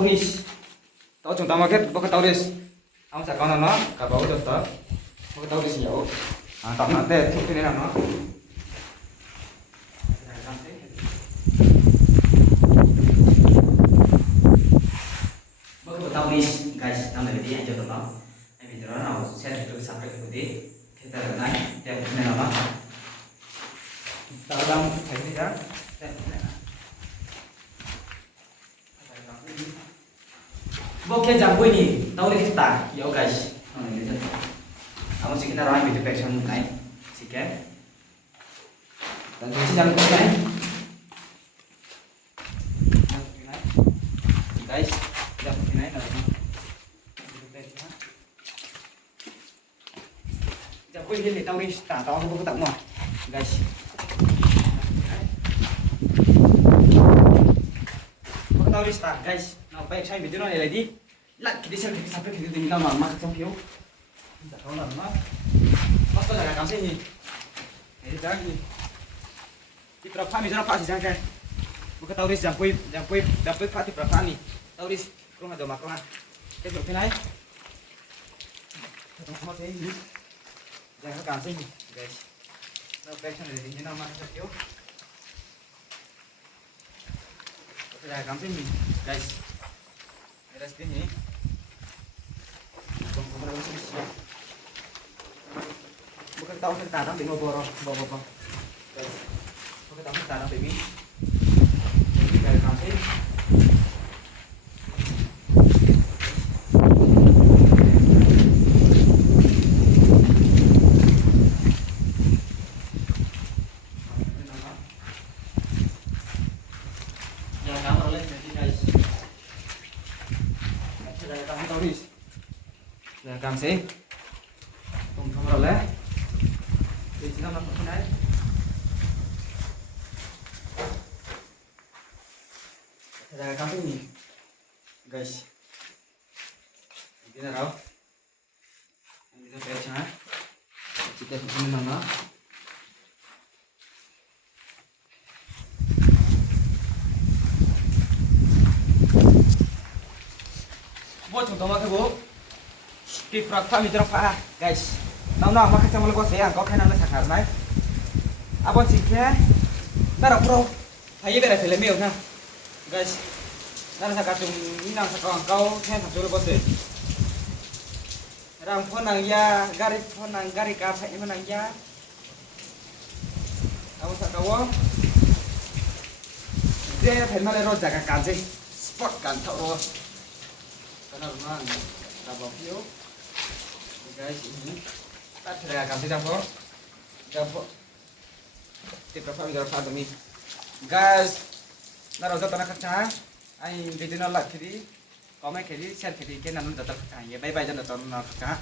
tauris. Tau chúng ta mà kết bốc tauris. Ông sẽ con nó cả bầu được tớ. Bốc tauris nhiều. Tập nó tê thuộc cái này nào nó. Bốc tauris guys, tao này đi anh cho tụi nó. Anh vì nó nào sẽ được sắp được tí. Kita là này, đẹp này nào nó. Tao đang thấy gì đó. Đẹp này. Bokeh jambu ini, tahu nih kita, yo guys. Oh ini aja. Kamu sih kita orang itu pesan naik, sikit. Dan kunci jambu naik. Guys, jambu naik dah. Jambu ini tahu nih, tahu aku tak mau, guys. Tahu nih, guys. Nào bây giờ video này đi lặn cái đi xem cái sắp cái gì nào mà mặc trong phiếu giả không làm nó bắt tôi là cảm thấy gì đấy ra gì thì berapa nih berapa sih jangan bukan tahu dis jam kui dapat pati berapa nih tahu dis kurang ada makan cái việc thế này không thấy gì jangan cảm thấy gì guys nào bây giờ này như nào mà trong phiếu là cảm thấy gì guys beres ini bukan tahu kita tanam di ngoboro bawa bukan tahu kita tanam di ini dari kampung ya kamu oleh jadi guys đây ta tao đi giờ cảm thấy cùng không rồi đấy thì chỉ là cái đấy giờ cảm thấy gì guys ini nào ini kita baca kita ini mana bố chúng tôi mà cái bố kịp phật pha mình cho pha guys nào nào mà cái trong nó có sẽ có khả năng nó sạch hạt đấy à bọn chị kia đã đọc pro thấy bây giờ phải lấy miệng nha guys đã là sạch chúng như nào sạch còn câu thêm thật sự là có thể rằng phun nàng gari cà phê phun nàng da đâu sạch đâu á dia thấy nó lên rồi cả cản gì sport cản thợ rồi karena memang tabak view guys ini kita sudah kasih jampo tip apa yang harus ada nih guys naruh tanah kaca ay video nolak kiri komen kiri share kiri kenan tetap ya bye bye jangan nonton kaca